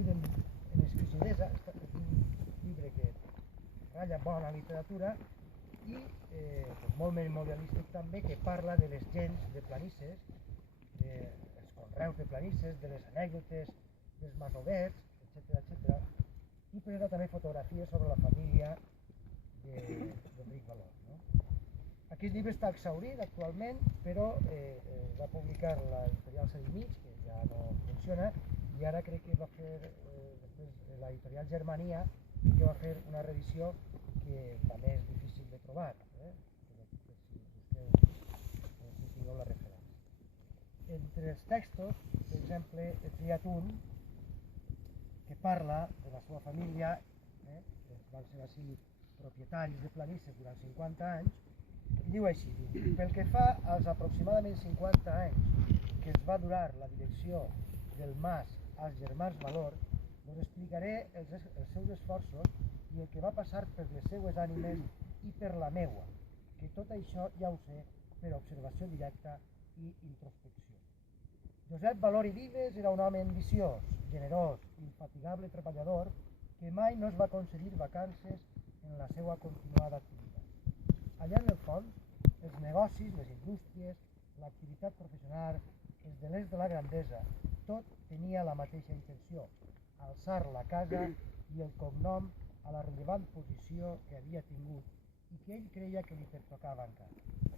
escriu en exquisidesa, és un llibre que ratlla bona literatura i molt memorialístic també, que parla de les gens de Planisses, dels conreus de Planisses, de les anècdotes dels masovers, etc. I presenta també fotografies sobre la família d'Enric Valor. Aquest llibre està exhaurit actualment, però va publicar l'editorial Sedimig, que ja no funciona, i ara crec que va fer després l'editorial Germania, que va fer una reedició que també és difícil de trobar, si busqueu, si tingueu la referència. Entre els textos, per exemple, he triat un que parla de la seva família, que van ser així propietaris de Planisses durant 50 anys, i diu així: pel que fa als aproximadament 50 anys que es va durar la direcció del mas als germans Valor, us explicaré els seus esforços i el que va passar per les seues ànimes i per la meua, que tot això ja ho sé per observació directa i introspecció. Josep Valor i Vives era un home ambiciós, generós, infatigable treballador, que mai no es va concedir vacances en la seva continuada activitat. Allà en el fons, els negocis, les indústries, l'activitat professional, els delers de la grandesa, tot tenia la mateixa intenció: alçar la casa i el cognom a la rellevant posició que havia tingut i que ell creia que li pertocava encara.